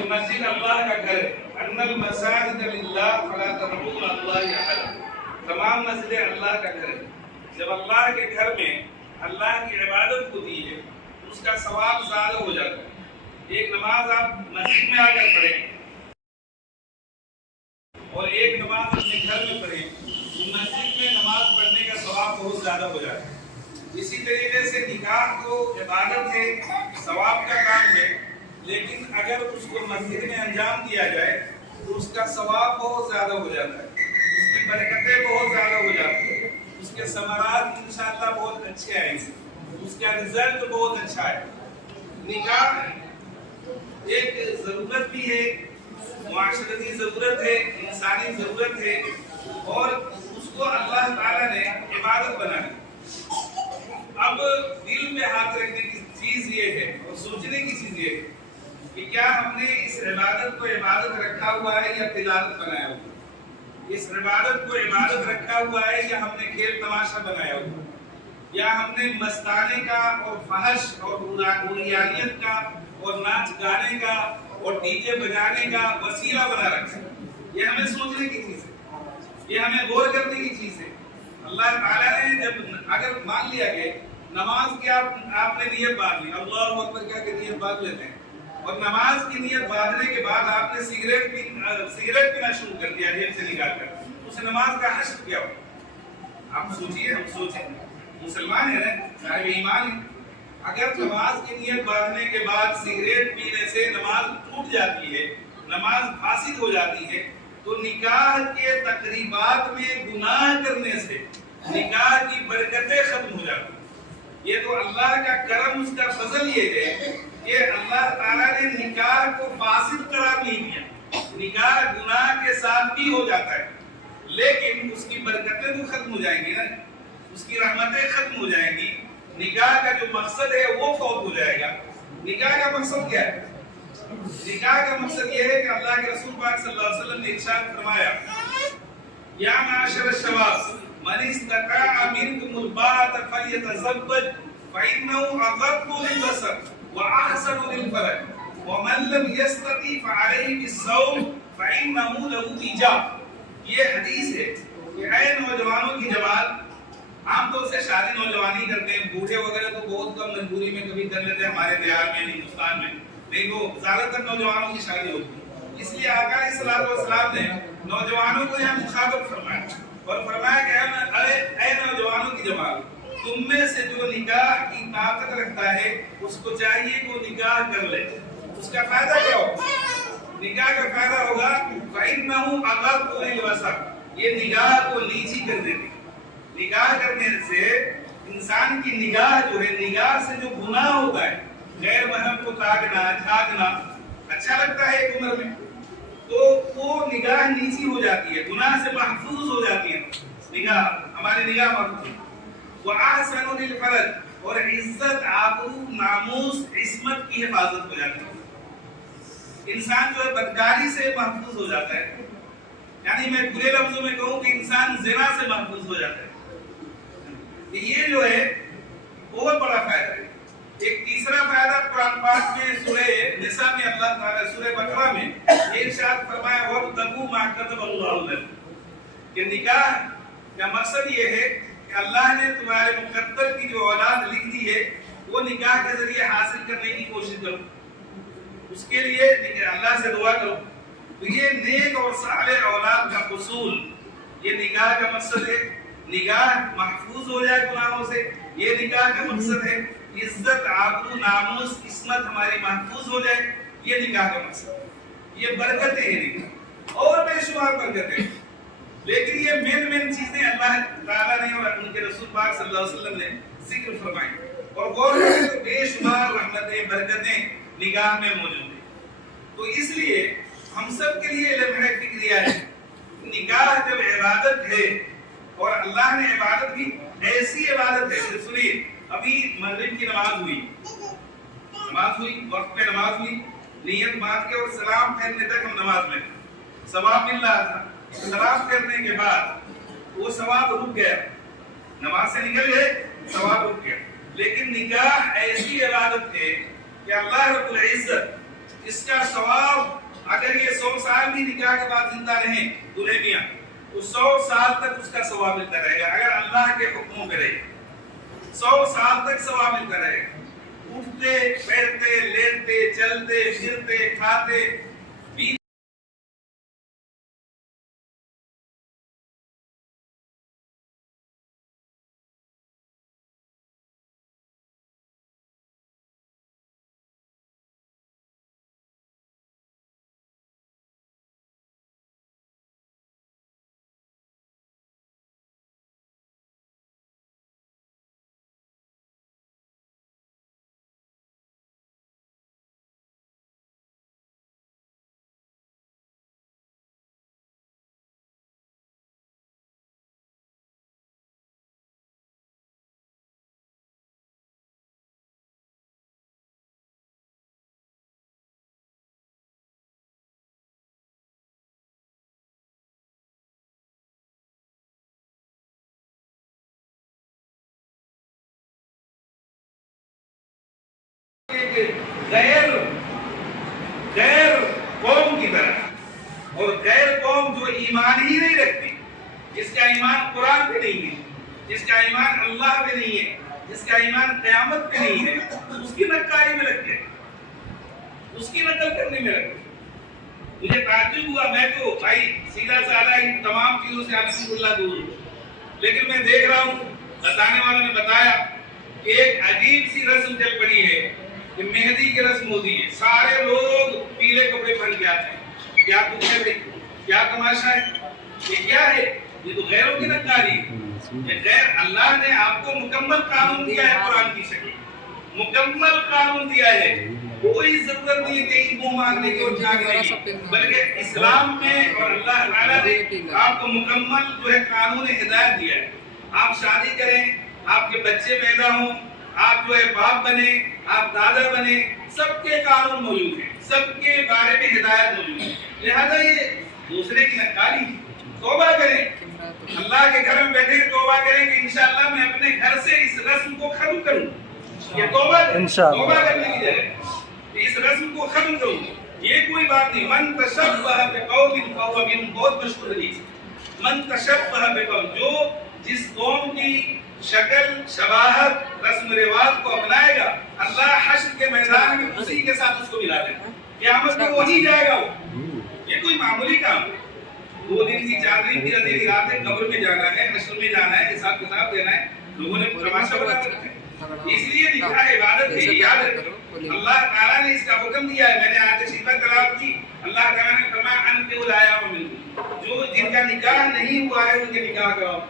کہ مسجد اللہ کا گھر ہے، ان المساجد للہ فلا تدعوا مع اللہ احدا، تمام مسجدیں اللہ کا گھر ہے۔ جب اللہ کے گھر میں اللہ کی عبادت ہوتی ہے تو اس کا ثواب زیادہ ہو جاتا ہے۔ ایک نماز آپ مسجد میں آ کر پڑھیں اور ایک نماز اپنے گھر میں پڑھیں تو مسجد میں نماز پڑھنے کا ثواب بہت زیادہ ہو جاتا ہے۔ اسی طریقے سے نکاح تو عبادت ہے، ثواب کا کام ہے، لیکن اگر اس کو مسجد میں انجام دیا جائے تو اس کا ثواب بہت زیادہ ہو جاتا ہے، اس کی برکتیں بہت زیادہ ہو جاتی ہیں، اس کے ثمرات انشاءاللہ بہت اچھے آئیں گے، اس کا رزلٹ بہت اچھا ہے۔ نکاح ایک ضرورت بھی ہے، معاشرتی ضرورت ہے، انسانی ضرورت ہے، اور اس کو اللہ تعالیٰ نے عبادت بنا ہے۔ اب دل میں ہاتھ رکھنے کی چیز یہ ہے اور سوچنے کی چیز یہ ہے کہ کیا ہم نے اس عبادت کو عبادت رکھا ہوا ہے یا تجارت بنایا ہوا ہے؟ اس عبادت کو عبادت رکھا ہوا ہے یا ہم نے کھیل تماشا بنایا ہوا ہے؟ یا ہم نے مستانے کا اور فحش اور عریانیت کا اور ناچ گانے کا اور ڈی جے بجانے کا وسیلہ بنا رکھا ہے؟ یہ ہمیں سوچنے کی چیز ہے، یہ ہمیں غور کرنے کی چیز ہے۔ اللہ تعالیٰ نے جب اگر مان لیا کہ نماز کی آپ نے نیت باندھ لی، اللہ اکبر کہہ کے نیت باندھ لیتے ہیں، اور نماز کی نیت باندھنے کے بعد آپ نے سگریٹ پینا شروع کر دیا جیب سے نکال کر، اس نماز کا حشر کیا ہو؟ آپ سوچئے، ہم سوچیں، مسلمان ہیں نا، صاحب ایمان ہیں۔ اگر نماز کی نیت باندھنے کے بعد سگریٹ پینے سے نماز ٹوٹ جاتی ہے، نماز فاسد ہو جاتی ہے، تو نکاح کے تقریبات میں گناہ کرنے سے نکاح کی برکتیں ختم ہو جاتی ہیں۔ یہ تو اللہ کا کرم، اس کا فضل یہ ہے کہ اللہ تعالیٰ نے نکاح کو فاسد قرار نہیں دیا۔ نکاح گناہ کے ساتھ بھی ہو جاتا ہے، لیکن اس کی برکتیں تو ختم ہو جائیں گی نا، اس کی رحمتیں ختم ہو جائیں گی، نکاح کا جو مقصد ہے وہ فوت ہو جائے گا۔ نکاح کا مقصد کیا ہے؟ نکاح کا مقصد یہ ہے کہ اللہ کے رسول پاک صلی اللہ علیہ وسلم نے ارشاد فرمایا، یا معاشر الشباب من استطاع منکم الباءۃ فلیتزوج فإنه أغض للبصر وأحسن للفرج ومن لم يستطع فعليه بالصوم فإنه له وجاء۔ یہ حدیث ہے کہ اے نوجوانوں کی جماعت، عام طور سے شادی نوجوان ہی کرتے ہیں، بوڑھے وغیرہ تو بہت کم مجبوری میں کبھی کر لیتے ہیں ہمارے بہار میں، ہندوستان میں، نہیں تو زیادہ تر نوجوانوں کی شادی ہوتی ہے۔ اس لیے آقا علیہ الصلوۃ والسلام نے نوجوانوں کو یہاں مخاطب فرمایا اور فرمایا کہ اے نوجوانوں کی جماعت، تم میں سے جو نکاح کی طاقت رکھتا ہے اس کو چاہیے کہ وہ نکاح کر لے۔ اس کا فائدہ کیا ہوگا؟ نکاح کا فائدہ ہوگا فإنه أغض للبصر، یہ نگاہ کو نیچی کر دیتی۔ نکاح کرنے سے انسان کی نگاہ جو ہے، نگاہ سے جو گناہ ہوتا ہے، غیر محرم کو تاکنا، جھانکنا اچھا لگتا ہے ایک عمر میں، تو وہ نگاہ نیچی ہو جاتی ہے، گناہ سے محفوظ ہو جاتی ہے نگاہ، ہماری نگاہ محفوظ ہے۔ وَأَحْسَنُ لِلْفَرْجِ، اور عزت، آبرو، ناموس، عصمت کی حفاظت ہو جاتی ہے۔ انسان جو ہے بدکاری سے محفوظ ہو جاتا ہے، یعنی میں برے لفظوں میں کہوں کہ انسان زنا سے محفوظ ہو جاتا ہے۔ یہ جو ہے بہت بڑا فائدہ ہے۔ ایک تیسرا فائدہ قرآن پاک میں سورہ نساء میں اللہ تعالیٰ سورہ بقرہ میں یہ ارشاد فرمایا وَابْتَغُوا مَا كَتَبَ اللَّهُ لَكُمْ، کہ نکاح کا مقصد یہ ہے کہ اللہ نے تمہارے مقدر کی جو اولاد لکھ دی ہے وہ نکاح کے ذریعے حاصل کرنے کی کوشش کرو، اس کے لیے اللہ سے دعا کرو۔ تو یہ نیک اور صالح اولاد کا حصول، یہ نکاح کا مقصد ہے۔ نگاہ محفوظ ہو جائے گناہوں سے، یہ نکاح کا مقصد ہے۔ عزت، آبرو، ناموس، عصمت ہماری محفوظ ہو جائے، یہ نکاح کا مقصد ہے۔ یہ برکتیں ہیں نکاح، اور بے شمار برکتیں، لیکن یہ مین چیزیں اللہ تعالیٰ نے اور ان کے رسول پاک صلی اللہ علیہ وسلم نے ذکر فرمائی، اور غور کریں تو بے شمار رحمتیں، برکتیں نکاح میں موجود ہیں۔ تو اس لیے ہم سب کے لیے لمحہ فکریہ ہے، نکاح جب عبادت ہے، اور اللہ نے عبادت بھی ایسی عبادت ہے، سنیے ابھی مغرب کی نماز ہوئی، وقت پہ نماز ہوئی، نیت باندھ کے اور سلام پھیرنے تک ہم نماز میں ثواب مل رہا تھا۔ سلام پھیرنے کے بعد وہ ثواب رک گیا، نماز سے نکل گئے، ثواب رک گیا۔ لیکن نکاح ایسی عبادت ہے کہ اللہ رب العزت اس کا ثواب اگر یہ 100 سال بھی نکاح کے بعد زندہ رہیں دلہے میاں تو 100 سال تک اس کا ثواب ملتا رہے گا، اگر اللہ کے حکموں پہ رہے 100 سال تک ثواب ملتا رہے گا۔ اٹھتے بیٹھتے لیٹتے چلتے پھرتے کھاتے پیتے غیر قوم کی طرح، اور غیر قوم جو ایمان ہی نہیں رکھتی، جس کا ایمان قرآن پہ نہیں ہے، جس کا ایمان اللہ پہ نہیں ہے، جس کا ایمان قیامت پہ نہیں ہے، اس کی نقالی میں لگ گئے، اس کی نقل کرنے میں لگ گئے۔ مجھے تعجب ہوا، میں تو بھائی سیدھا سادہ ان تمام چیزوں سے الحمدللہ دور ہوں، لیکن میں دیکھ رہا ہوں بتانے والوں نے بتایا کہ ایک عجیب سی رسم چل پڑی ہے کہ مہندی کی رسم ہوتی ہے، سارے لوگ پیلے کپڑے پہن کے آتے ہیں۔ کیا کچھ ہے بھائی، کیا تماشا ہے، یہ کیا ہے؟ یہ تو غیروں کی نقالی ہے۔ غیر اللہ نے آپ کو مکمل قانون دیا ہے، قرآن کی شکل مکمل قانون دیا ہے، کوئی ضرورت نہیں ہے کہ منہ مانگنے کی اور جھانکنے کی، بلکہ اسلام میں اور اللہ تعالیٰ نے آپ کو مکمل جو ہے قانون ہدایت دیا ہے۔ آپ شادی کریں، آپ کے بچے پیدا ہوں، آپ جو ہے باپ بنے، آپ دادا بنے، سب کے قانون موجود ہیں، سب کے بارے میں ہدایت موجود ہے۔ لہذا یہ دوسرے کی نقالی، توبہ کریں، اللہ کے گھر میں بیٹھے توبہ کریں کہ انشاءاللہ میں اپنے گھر سے اس رسم کو ختم کروں، یہ توبہ کرنے کی جگہ اس رسم کو ختم کروں۔ یہ کوئی بات نہیں، من تشبہ بقوم فہو منہم، بہت مشہور حدیث، من تشبہ بقوم، جو جس قوم کی شکل شباہت رسم رواج کو اپنائے گا، اللہ حشر کے میدان میں اسی کے ساتھ اس کو ملا دے گا، قیامت میں وہی جائے گا وہ۔ یہ کوئی معمولی کام ہے، 2 دن کی 4 دن کی اندھیری رات ہے، قبر میں جانا ہے، حشر میں جانا ہے، حساب کتاب دینا ہے، لوگوں نے تماشا بنا رکھا ہے۔ اس لیے نکاح عبادت ہے، یاد رکھو اللہ تعالیٰ نے اس کا حکم دیا ہے۔ میں نے آیت شریفہ تلاوت کی، اللہ تعالیٰ نے فرمایا انکحوا الایام منکم، جو جن کا نکاح نہیں ہوا ہے ان کے نکاح کراؤ،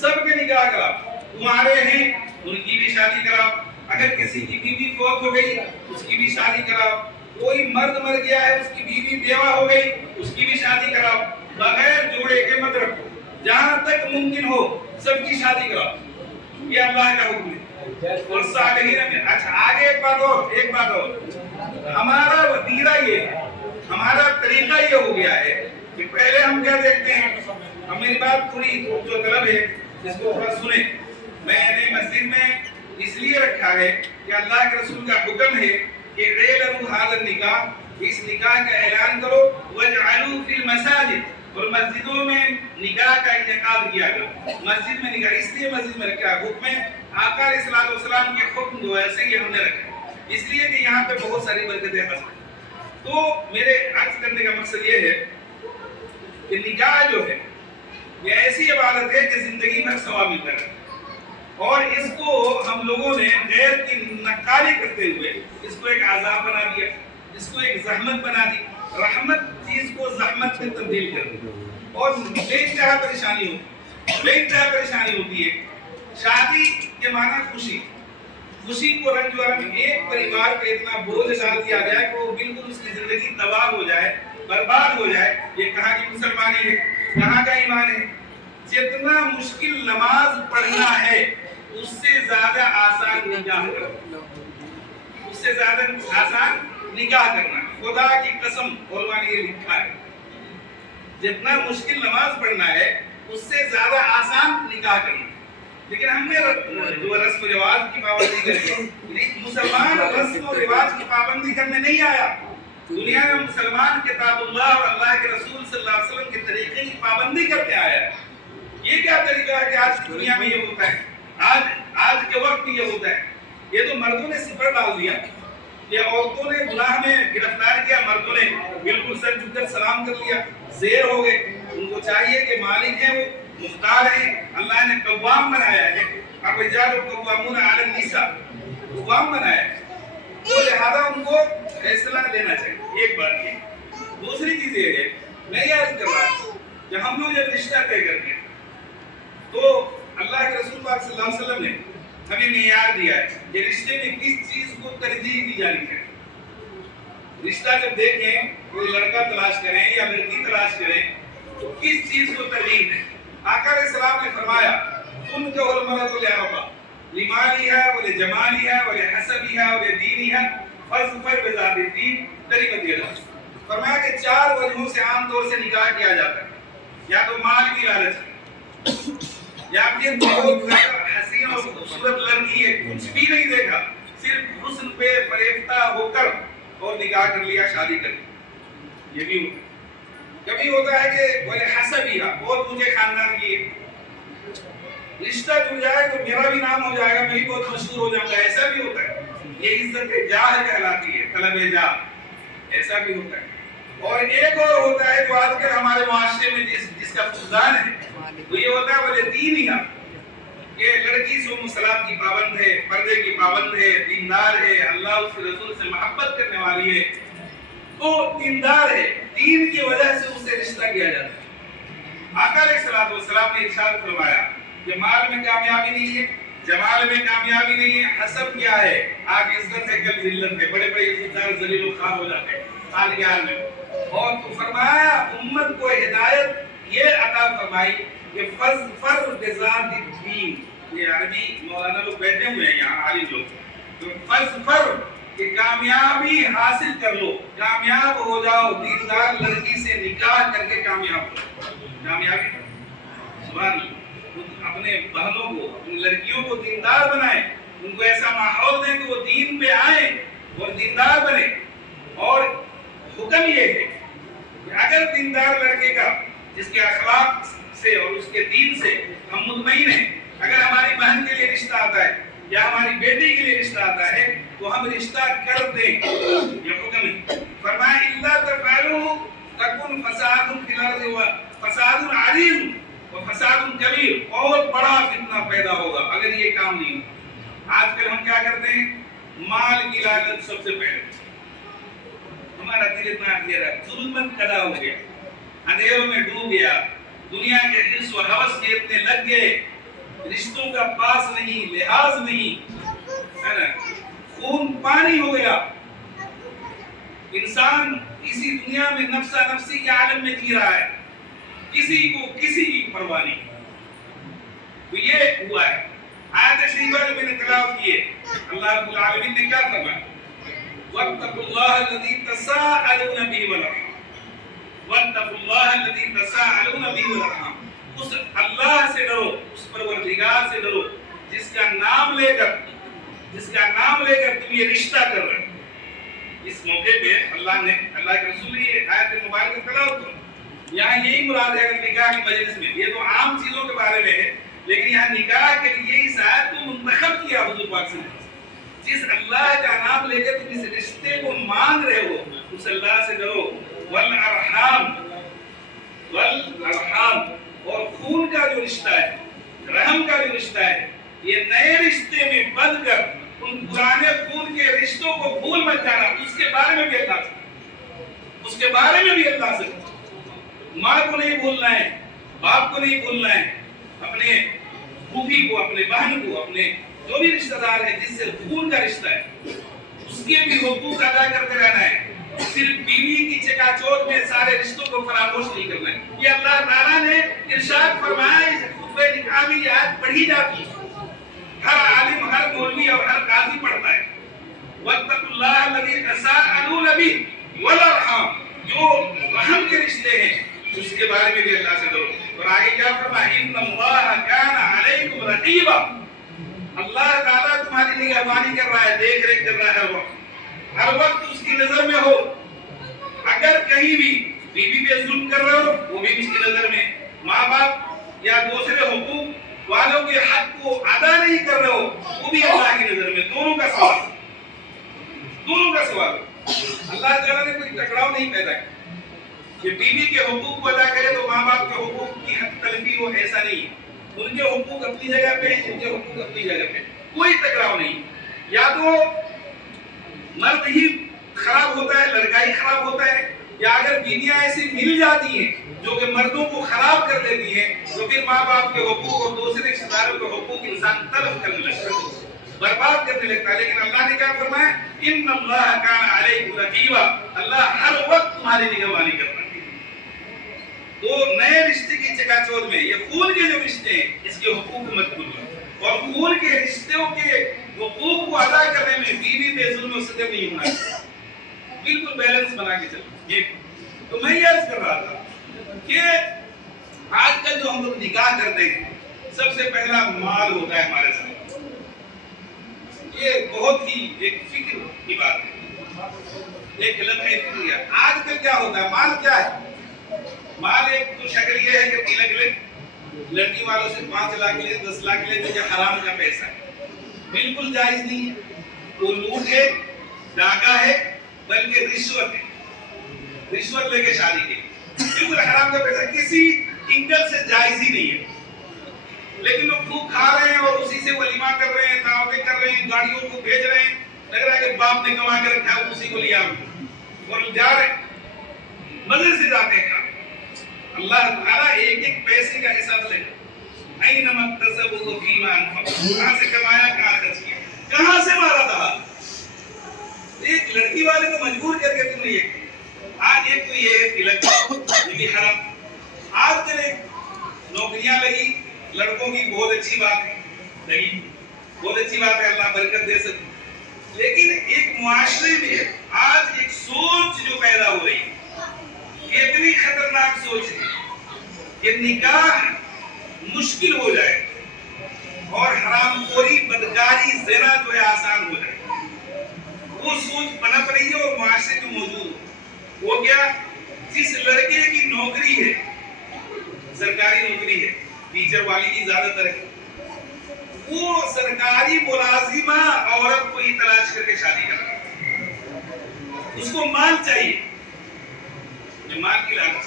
سب کے نکاح کراؤ، تمہارے ہیں ان کی بھی شادی کراؤ، اگر کسی کی بیوی فوت ہو گئی اس کی بھی شادی کراؤ، کوئی مرد مر گیا ہے اس کی بیوی بیوہ ہو گئی اس کی بھی شادی کراؤ، بغیر جوڑے کے مت رکھو، جہاں تک ممکن ہو سب کی شادی کراؤ، یہ اللہ کا حکم ہے۔ اور صالحین میں اچھا آگے ایک بات اور ہمارا وتیرہ یہ ہے، ہمارا طریقہ یہ ہو گیا ہے کہ پہلے ہم کیا دیکھتے ہیں، ہم میری بات پوری جو طلب ہے جس کو تھوڑا سنیں، میں نے مسجد میں اس لیے رکھا ہے کہ اللہ کے رسول کا حکم ہے کہ اعلنوا ھذا النکاح، اس نکاح کا اعلان کرو، واجعلوا فی المساجد، اور مسجدوں میں نکاح کا انعقاد کیا گیا۔ مسجد میں نکاح اس لیے مسجد میں رکھا ہے، حکم آقا علیہ الصلوۃ والسلام کے حکم جو ہے ایسے ہی ہم نے رکھا، اس لیے کہ یہاں پہ بہت ساری برکتیں حاصل ہیں۔ تو میرے عرض کرنے کا مقصد یہ ہے کہ نکاح جو ہے یہ ایسی عبادت ہے کہ زندگی میں ثواب ملتا ہے، اور اس کو ہم لوگوں نے غیر کی نقالی کرتے ہوئے اس کو ایک عذاب بنا دیا، اس کو ایک زحمت بنا دی، رحمت چیز کو زحمت میں تبدیل کر دی، اور بے انتہا پریشانی ہوتی ہے۔ شادی کے معنی خوشی، خوشی کو رنج و رنج، ایک پریوار پہ اتنا بوجھ ڈال دیا جائے کہ وہ بالکل اس کی زندگی تباہ ہو جائے، برباد ہو جائے۔ یہ کہاں کی مسلمانی ہے، کہاں کا ایمان ہے؟ جتنا مشکل نماز پڑھنا ہے اس سے زیادہ آسان نکاح کرنا، اس سے زیادہ آسان نکاح کرنا، خدا کی قسم علماء نے یہ لکھا ہے، جتنا مشکل نماز پڑھنا ہے اس سے زیادہ آسان نکاح کرنا۔ لیکن ہم نے جو رسم و رواج کی پابندی کریں، مسلمان رسم و رواج کی پابندی کرنے نہیں آیا، دنیا میں مسلمان کتاب اللہ اور اللہ کے رسول صلی اللہ علیہ وسلم کے طریقے کی پابندی کرتے آیا ہے. یہ کیا طریقہ ہے کہ آج کی دنیا میں یہ ہوتا ہے، آج کے وقت میں یہ ہوتا ہے. یہ تو مردوں نے سپر ڈال دیا، یہ عورتوں نے گناہ میں گرفتار کیا، مردوں نے بالکل سر جھک کر سلام کر لیا، زیر ہو گئے. ان کو چاہیے کہ مالک ہیں وہ، مختار ہیں، اللہ نے قوام بنایا ہے، الرجال قوامون علی النساء، قوام بنایا ہے، تو لہذا ان کو فیصلہ لینا چاہیے. ایک بات یہ. دوسری چیز یہ ہے، میں یہ عرض کر رہا ہوں کہ ہم لوگ جب رشتہ طے کرتے ہیں تو اللہ کے رسول پاک صلی اللہ علیہ وسلم نے ہمیں معیار دیا ہے کہ رشتے میں کس چیز کو ترجیح دی جانی چاہیے. رشتہ جب دیکھیں، کوئی لڑکا تلاش کریں یا لڑکی تلاش کریں تو کس چیز کو ترجیح دیں. آقا علیہ السلام نے فرمایا تم جو المرأۃ لأربع لمالها ولجمالها ولحسبها ولدينها فاظفر بذات الدين تربت یداک. فرمایا کہ 4 وجہوں سے عام طور سے نکاح کیا جاتا ہے. یا تو مال کی لالچ، یا پھر بہت حسین اور خوبصورت لڑکی ہے، کچھ بھی نہیں دیکھا، صرف حسن پہ فریفتہ ہو کر اور نکاح کر لیا، شادی کر لی. یہ بھی ہوتا ہے. کبھی ہوتا ہے کہ بولے حسبیہ، بہت اونچے خاندان کی ہے، رشتہ جڑ جائے تو میرا بھی نام ہو جائے گا، میں بھی بہت مشہور ہو جاؤں گا. ایسا بھی ہوتا ہے. یہ عزت جاہ کہلاتی ہے، طلب جاہ. ایسا بھی ہوتا ہے. اور ایک اور ہوتا ہے جو آج کل ہمارے معاشرے میں جس کا فقدان ہے، وہ یہ ہوتا ہے بولے دینیہ، کہ لڑکی سو صلاۃ کی پابند ہے، پردے کی پابند ہے، دیندار ہے، اللہ اس کے رسول سے محبت کرنے والی ہے، تو دیندار ہے، دین کی وجہ سے اس سے رشتہ کیا جاتا ہے. آقا علیہ السلام نے ارشاد فرمایا کہ مال میں کامیابی نہیں ہے، جمال میں کامیابی نہیں ہے، حسب کیا ہے، آج عزت ہے کل ذلت ہے، بڑے بڑے عزتدار ذلیل و خوار ہو جاتے ہیں سالگرہ میں. اور تو فرمایا امت کو ہدایت یہ عطا فرمائی کہ فظفر بذات الدین. یہ عربی مولانا لوگ بیٹھے ہوئے ہیں یہاں، عالم لوگ، تو فظفر کہ کامیابی حاصل کر لو، کامیاب ہو جاؤ، دیندار لڑکی سے نکاح کر کے کامیاب ہو. کامیابی سبحان اللہ. اپنے بہنوں کو، اپنی لڑکیوں کو دیندار بنائیں، ان کو ایسا ماحول دیں کہ وہ دین پہ آئیں اور دیندار بنے. اور حکم یہ ہے کہ اگر دیندار لڑکے کا، جس کے اخلاق سے اور اس کے دین سے ہم مطمئن ہیں، اگر ہماری بہن کے لیے رشتہ آتا ہے یا ہماری بیٹی کے لیے رشتہ آتا ہے تو ہم رشتہ کر دیں. یہ حکم ہے. فرمایا الا تفعلوا تکن فساد فی الارض وفساد عظیم وفساد کبیر. بہت بڑا فتنہ پیدا ہوگا اگر یہ کام نہیں. آج کل ہم کیا کرتے ہیں، مال کی لالچ سب سے پہلے. ہمارا دل اتنا اندھیرا ہے، ظلمت پیدا ہو گیا، اندھیروں میں ڈوب گیا، دنیا کے حرص و ہوس کے اتنے لگ گئے، رشتوں کا پاس نہیں، لحاظ نہیں، ہے نا، خون پانی ہو گیا. انسان اسی دنیا میں نفسا نفسی کے عالم میں جی رہا ہے، کسی کو کسی کی پرواہ نہیں. تو یہ ہوا ہے. آیت شریفہ جو میں نے تلاوت کی ہے، اللہ رب العالمین نے کیا فرمایا؟ وَاتَّقُوا اللَّهَ الَّذِي تَسَاءَلُونَ بِهِ وَالْأَرْحَامَ. وَاتَّقُوا اللَّهَ الَّذِي تَسَاءَلُونَ بِهِ وَالْأَرْحَامَ. اس اللہ سے ڈرو، اس پروردگار سے ڈرو جس کا نام لے کر تم یہ رشتہ کر رہے ہو. اس موقع پہ اللہ کے رسول نے یہ آیت مبارکہ تلاوت کی. یہاں یہی مراد ہے کہ نکاح کی مجلس میں، یہ تو عام چیزوں کے بارے میں ہے، لیکن یہاں نکاح کے لیے اس آیت کو منتخب کیا حضور پاک صلی اللہ علیہ وسلم. جس اللہ کا نام لے کے تم اس رشتے کو مانگ رہے ہو، اس اللہ سے ڈرو. والارحام، اور خون کا جو رشتہ ہے، رحم کا جو رشتہ ہے، یہ نئے رشتے میں بندھ کر ان پرانے خون کے رشتوں کو بھول مت جانا. اس کے بارے میں بھی اللہ سے ماں کو نہیں بھولنا ہے، باپ کو نہیں بھولنا ہے، اپنے پھوپھی کو، اپنے بہن کو، اپنے جو بھی رشتہ دار ہے جس سے خون کا رشتہ ہے، اس کے بھی حقوق ادا کرتے رہنا ہے. صرف بیوی کی چکا چوٹ میں سارے رشتوں کو فراموش نہیں کرنا ہے. یہ اللہ تعالیٰ نے ارشاد فرمایا. اس خطبہ نکاح میں یہ آیت پڑھی جاتی ہے، ہر عالم، ہر مولوی اور ہر قاضی پڑھتا ہے. وَاتَّقُوا اللَّهَ الَّذِي تَسَاءَلُونَ بِهِ وَالْأَرْحَامَ. جو رحم کے رشتے ہیں اس کے بارے میں بھی اللہ سے ڈرو. اور آگے کیا فرمایا؟ إِنَّ اللَّهَ كَانَ عَلَيْكُمْ رَقِيبًا. اللہ تعالیٰ تمہاری نگہبانی کر رہا ہے، دیکھ ریکھ کر رہا ہے. ہر وقت اس کی نظر میں ہو، کہیں بھی بیوی پہ ظلم کر رہے ہو وہ بھی اس کی نظر میں، ماں باپ یا دوسرے حقوق والوں کے حق کو ادا نہیں کر رہے ہو وہ بھی اللہ کی نظر میں، دونوں کا سوال، دونوں کا سوال۔ اللہ تعالیٰ نے کوئی ٹکراؤ نہیں پیدا کیا کہ بیوی کے حقوق کو ادا کرے تو ماں باپ کے حقوق کی حق تلفی ہو، ایسا نہیں ہے۔ ان کے حقوق اپنی جگہ پہ ہیں، ان کے حقوق اپنی جگہ پہ، کوئی ٹکراؤ نہیں۔ یا تو مرد ہی خراب ہوتا ہے، لڑکا ہی خراب ہوتا ہے، یا اگر بیویاں ایسی مل جاتی ہیں جو کہ مردوں کو خراب کر دیتی ہیں تو پھر ماں باپ کے حقوق اور دوسرے رشتہ داروں کے حقوق انسان تلف کرنے لگتا ہے، برباد کرنے لگتا ہے۔ لیکن اللہ نے کیا فرمایا؟ ان اللہ کان علیکم رقیبا، اللہ ہر وقت تمہاری نگہبانی کرتا ہے۔ تو نئے رشتے کی چکا چوند میں یہ خون کے جو رشتے ہیں اس کے حقوق مت بھولو، اور خون کے رشتوں کے حقوق کو ادا کرنے میں بیوی پہ ظلم و ستم نہیں ہونا ہے، بالکل بیلنس بنا کے چلو۔ یہ تو میں یہ عرض کر رہا تھا کہ آج کل جو ہم لوگ نکاح کرتے ہیں سب سے پہلا مال ہوتا ہے ہمارے ساتھ، یہ بہت ہی ایک فکر کی بات ہے، ایک لمحہ فکر۔ آج کل کیا ہوتا ہے؟ مال کیا ہے؟ مال ایک تو شکل یہ ہے کہ تلک لے، لڑکی والوں سے 5 لاکھ لے، 10 لاکھ لے، تو یہ حرام کا پیسہ ہے، بالکل جائز نہیں ہے، وہ لوٹ ہے، ڈاکہ ہے، بلکہ رشوت ہے، رشوت لے کے شادی کی، بالکل حرام کا پیسہ، کسی اینگل سے جائز ہی نہیں ہے۔ لیکن لوگ خوب کھا رہے ہیں اور اسی سے ولیمہ کر رہے ہیں، دعوتیں کر رہے ہیں، گاڑیوں کو بھیج رہے ہیں، لگ رہا ہے کہ باپ نے کما کے رکھا ہے اسی کو لیا اور جا رہے ہیں، مزے سے جاتے ہیں۔ اللہ تعالیٰ ایک ایک پیسے کا حساب لے گا، اینما اکتسبوا فیما انفقوا، کہاں سے کمایا، کہاں خرچ کیا، کہاں سے مارا تھا۔ ایک لڑکی والے کو مجبور کر کے تم نے یہ کیا۔ آج ایک تو یہ ہے تلک، یہ بھی حرام۔ آج کل ایک نوکریاں لگی لڑکوں کی، بہت اچھی بات ہے، لگی بہت اچھی بات ہے، اللہ برکت دے سکے۔ لیکن ایک معاشرے میں آج ایک سوچ جو پیدا ہو رہی ہے، اتنی خطرناک سوچ ہے کہ نکاح مشکل ہو جائے اور حرام خوری، بدکاری، زنا جو ہے آسان ہو جائے، وہ سوچ پنپ رہی ہے اور معاشرے میں موجود ہو۔ وہ کیا؟ جس لڑکے کی نوکری ہے، سرکاری نوکری ہے، ٹیچر والی کی زیادہ تر ہے، وہ سرکاری ملازمہ عورت کو ہی تلاش کر کے شادی کر رہا ہے، اس کو مال چاہیے، مال کی لالچ۔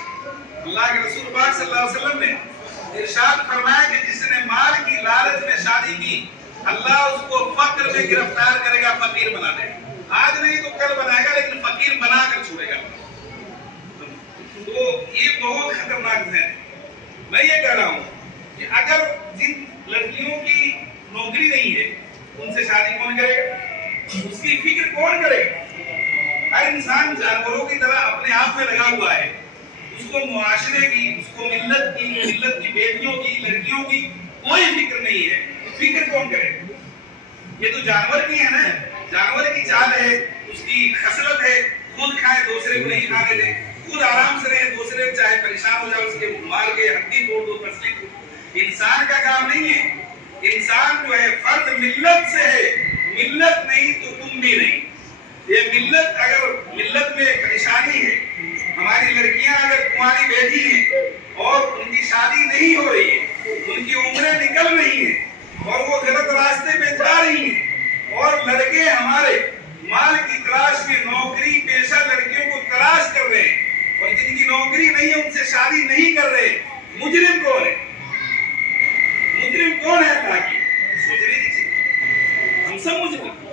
اللہ کے رسول پاک صلی اللہ علیہ وسلم نے ارشاد فرمایا کہ جس نے مال کی لالچ میں شادی کی اللہ اس کو فقر میں گرفتار کرے گا، فقیر بنا دے گا، آج نہیں تو کل بنائے گا لیکن فقیر بنا کر چھوڑے گا۔ تو یہ بہت خطرناک ہے۔ میں یہ کہہ رہا ہوں کہ اگر جن لڑکیوں کی نوکری نہیں ہے ان سے شادی کون کرے گا، اس کی فکر کون کرے گا؟ ہر انسان جانوروں کی طرح اپنے آپ میں لگا ہوا ہے، اس کو معاشرے کی، اس کو ملت کی بیٹیوں کی، لڑکیوں کی کوئی فکر نہیں ہے، فکر کون کرے گا؟ یہ تو جانور کی ہے نا، جانور کی چال ہے، اس کی خصلت ہے، خود کھائے دوسرے کو نہیں کھانے دے، خود آرام سے رہے، دوسرے چاہے پریشان ہو جائے اس کے مار کے ہڈی توڑ دو، پسلی کو۔ انسان کا کام نہیں ہے، انسان جو ہے فرد ملت سے ہے، ملت نہیں تو تم بھی نہیں۔ یہ ملت، اگر ملت میں پریشانی ہے، ہماری لڑکیاں اگر تمہاری بیٹی ہیں اور ان کی شادی نہیں ہو رہی ہے، ان کی عمریں نکل رہی ہیں اور وہ غلط راستے پہ جا رہی ہیں، اور لڑکے ہمارے مال کی تلاش میں نوکری پیشہ لڑکیوں کو تلاش کر رہے ہیں اور جن کی نوکری نہیں ہے ان سے شادی نہیں کر رہے، مجرم کون ہے؟ مجرم کون ہے؟ اللہ کی سوچنے کی چیز، ہم سب مجرم۔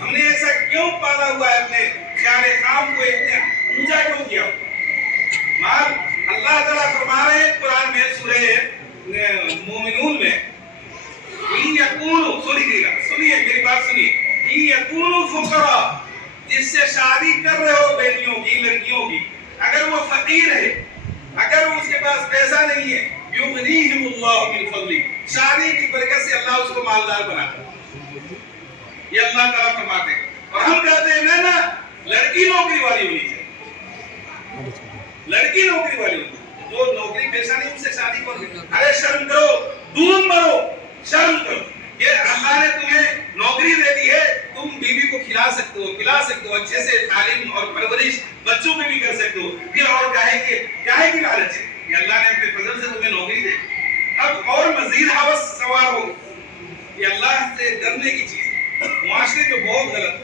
ہم نے ایسا کیوں پالا ہوا ہے؟ اپنے خیال خام کو اتنا اونچا کیوں کیا ہوا؟ مال اللہ تعالیٰ فرما رہے ہیں قرآن میں سورہ مومنون میں، سنیے میری بات سنیے، فقراء، جس سے شادی کر رہے ہو بیٹیوں کی، لڑکیوں کی، اگر وہ فقیر ہے، اگر اس کے پاس پیسہ نہیں ہے، یغنیہم اللہ من فضلہ، شادی کی برکت سے اللہ اس کو مالدار بناتا ہے، یہ اللہ تعالیٰ فرماتے ہیں۔ اور ہم کہتے ہیں نا لڑکی نوکری والی ہونی چاہیے، لڑکی نوکری والی ہونی چاہیے، جو نوکری پیشہ نہیں ان سے شادی کرو۔ ارے شرم کرو، دودھ مرو، شرم کرو، یہ اللہ نے تمہیں نوکری دے دی ہے، تم بیوی کو کھلا سکتے ہو، پلا سکتے ہو، اچھے سے تعلیم اور پرورش بچوں میں بھی کر سکتے ہو، پھر اور کاہے کی لالچ ہے کہ اللہ نے اپنے فضل سے تمہیں نوکری دے، اب اور مزید ہوس سوار ہو، یہ اللہ سے ڈرنے کی چیز ہے، معاشرے تو بہت غلط ہے۔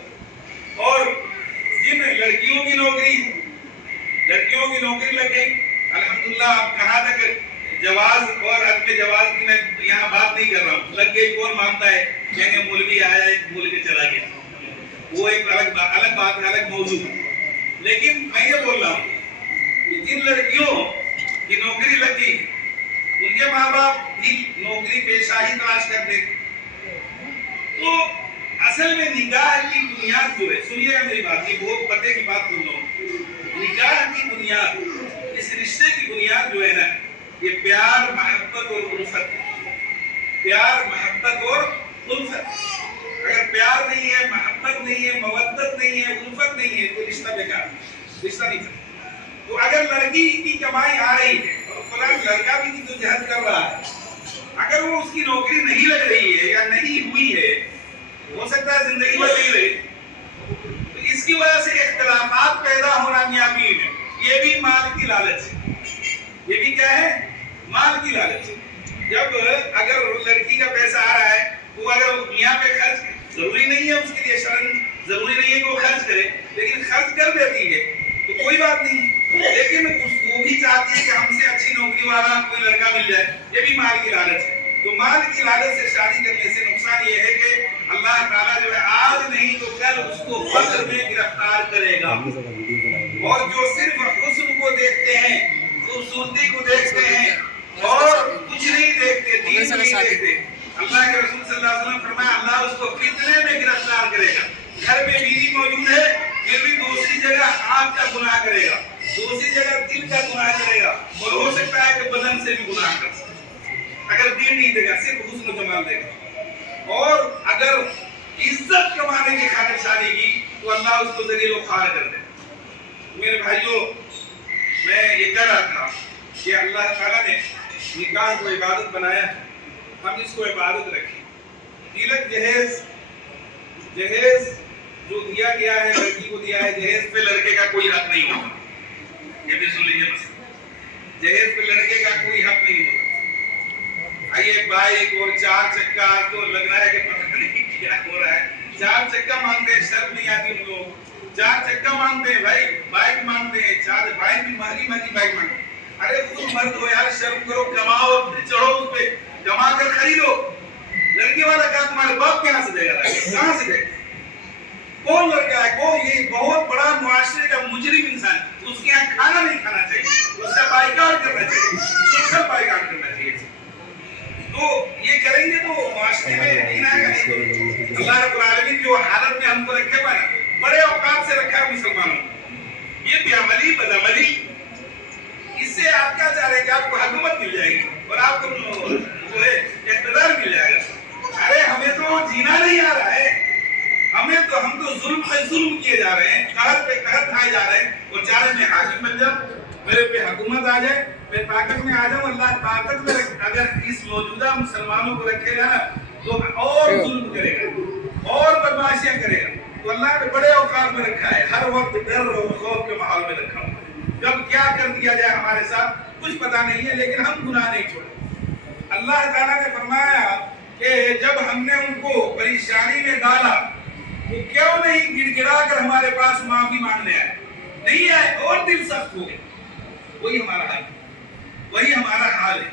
اور جن لڑکیوں کی نوکری لگ گئی، الحمدللہ اب کہاں تک جواز اور عدم جواز کی میں یہاں بات نہیں کر رہا ہوں، لگ گئی کون مانتا ہے، کہیں گے مولوی آیا ایک بول کے چلا گیا، وہ ایک الگ بات الگ موضوع ہے۔ لیکن میں یہ بول رہا ہوں کہ جن لڑکیوں کی نوکری لگ گئی ان کے ماں باپ بھی نوکری پیشہ ہی تلاش کرتے، تو اصل میں نکاح کی بنیاد جو ہے، سنیے گا میری بات، یہ بہت پتے کی بات بول رہا ہوں، نکاح کی بنیاد، اس رشتے کی بنیاد جو ہے نا، یہ پیار محبت اور الفت ہے، پیار محبت اور الفت۔ اگر پیار نہیں ہے، محبت نہیں ہے، مودت نہیں ہے، الفت نہیں ہے تو رشتہ بیکار، رشتہ نہیں چلتا۔ تو اگر لڑکی کی کمائی آ رہی ہے اور فلاں لڑکا بھی تو جہد کر رہا ہے، اگر وہ اس کی نوکری نہیں لگ رہی ہے یا نہیں ہوئی ہے، ہو سکتا ہے زندگی میں نہیں رہی، تو اس کی وجہ سے اختلافات پیدا ہونا میاں میں، یہ بھی مال کی لالچ ہے، یہ بھی کیا ہے، مال کی لالچ ہے۔ جب اگر لڑکی کا پیسہ آ رہا ہے، وہ اگر میاں پہ خرچ، ضروری نہیں ہے اس کے لیے شرن ضروری نہیں ہے کہ وہ خرچ کرے، لیکن خرچ کر دیتی ہے تو کوئی بات نہیں، لیکن وہ بھی چاہتی ہے کہ ہم سے اچھی نوکری والا کوئی لڑکا مل جائے، یہ بھی مال کی لالچ ہے۔ تو مال کی لالچ سے شادی کرنے سے نقصان یہ ہے کہ اللہ تعالیٰ جو ہے آج نہیں تو کل اس کو فقر میں گرفتار کرے گا، اور جو صرف حسن کو دیکھتے ہیں، خوبصورتی کو دیکھتے ہیں اور کچھ نہیں دیکھتے، دین نہیں دیکھتے، اللہ کے رسول صلی اللہ علیہ وسلم فرمایا اللہ اس کو فتنے میں گرفتار کرے گا۔ گھر میں بیوی موجود ہے پھر بھی دوسری جگہ آنکھ کا گناہ کرے گا، دوسری جگہ دل کا گناہ کرے گا، اور ہو سکتا ہے کہ بدن سے بھی گناہ کر سکتا ہے اگر دین نہیں دے گا، صرف حسن و جمال دے گا۔ اور اگر عزت کمانے کی خاطر شادی کی تو اللہ اس کو ذلیل و خوار کر دے۔ میرے بھائیوں، میں یہ کہہ رہا تھا کہ اللہ تعالیٰ نے نکاح کو عبادت بنایا، ہم اس کو عبادت رکھیں۔ تلک جہیز جو دیا گیا ہے، لڑکی کو دیا ہے، جہیز پہ لڑکے کا کوئی حق نہیں ہوتا، یہ بھی سن لیجیے مسئلہ، جہیز پہ لڑکے کا کوئی حق نہیں ہوتا۔ آئیے بائک اور چار چکا تو لگ رہا ہے کہ پتہ نہیں کیا ہو رہا ہے، چار چکا مانگتے ہیں، شرم نہیں آتی ان لوگ، چار چکا مانگتے ہیں بھائی، بائک مانگتے ہیں، چار بائک بھی مہنگی بائک مانگتے ہیں۔ ارے خود مرد ہو یار، شرم کرو، کماؤ اور پھر چڑھو اس پہ، کما کر خریدو۔ لڑکی والا کہا تمہارے باپ کہاں سے دے گا، کہاں سے دے گا؟ کون لڑکا ہے، کون؟ یہ بہت بڑا معاشرے کا مجرم انسان، اس کے یہاں کھانا نہیں کھانا چاہیے، اس کا بائیکاٹ کرنا چاہیے، سوشل بائیکاٹ کرنا چاہیے۔ تو یہ کریں گے تو معاشرے میں دین آئے گا نہیں۔ اللہ رب العالمین جو حالت میں ہم کو رکھے پانا، بڑے اوقات سے رکھا ہے مسلمانوں، یہ بے عملی بدعملی، اس سے آپ کیا چاہ رہے ہیں کہ آپ کو حکومت مل جائے گی اور آپ کو جو ہے اقتدار مل جائے گا۔ ارے ہمیں تو جینا نہیں آ رہا ہے، ہم تو ظلم پہ ظلم کیے جا رہے ہیں، قہر پہ قہر کھائے جا رہے ہیں، اور چاہ رہے میں حاکم بن جاؤں، میرے پہ حکومت آ جائے، میں طاقت میں آ جاؤں۔ اللہ طاقت میں اگر اس موجودہ مسلمانوں کو رکھے گا نا تو اور ظلم کرے گا اور بدمعاشیاں کرے گا۔ تو اللہ نے بڑے اوقات میں رکھا ہے، ہر وقت ڈر اور خوف کے ماحول میں رکھا ہوا ہے، جب کیا کر دیا جائے ہمارے ساتھ کچھ پتہ نہیں ہے، لیکن ہم گناہ نہیں چھوڑے۔ اللہ تعالیٰ نے فرمایا کہ جب ہم نے ان کو پریشانی میں ڈالا تو کیوں نہیں گڑ گڑا کر ہمارے پاس معافی مانگنے آئے، نہیں آئے اور دل سخت ہو گئے۔ وہی ہمارا حال ہے، وہی ہمارا حال ہے۔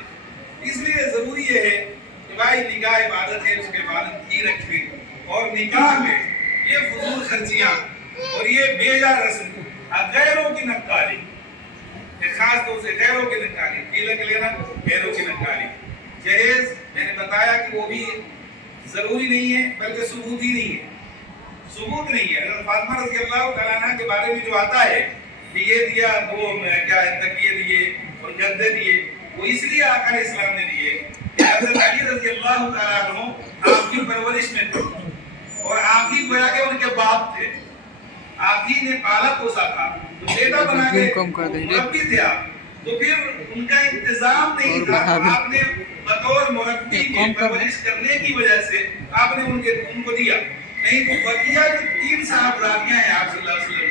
اس لیے ضروری یہ ہے کہ بھائی نکاح عبادت ہے، اس کے عبادت ہی رکھیں، اور نکاح میں یہ فضول خرچیاں اور یہ بے جا رسم، غیروں کی نقالی، خاص طور سے غیروں کی نقالی، تلک لینا غیروں کی نقالی، جہیز میں نے بتایا کہ وہ بھی ضروری نہیں ہے بلکہ ثبوت ہی نہیں ہے، ثبوت نہیں ہے۔ حضرت فاطمہ رضی اللہ تعالیٰ عنہ کے بارے میں جو آتا ہے کہ یہ دیا، وہ کیا تکیے دیے اور گدے دیے، وہ اس لیے آقا علیہ السلام نے دیے کہ حضرت علی رضی اللہ تعالیٰ عنہ آپ کی پرورش میں تھے، اور آپ ہی گویا کہ ان کے باپ تھے، آپ ہی نے پالا پوسا تھا، تو بیٹا بنا کے مربی تھے آپ، تو پھر ان کا انتظام نہیں تھا، آپ نے بطور مربی کے پرورش کرنے کی وجہ سے آپ نے ان کو دیا، نہیں تو بقیہ جو 3 صاحبزادیاں ہیں آپ صلی اللہ علیہ وسلم،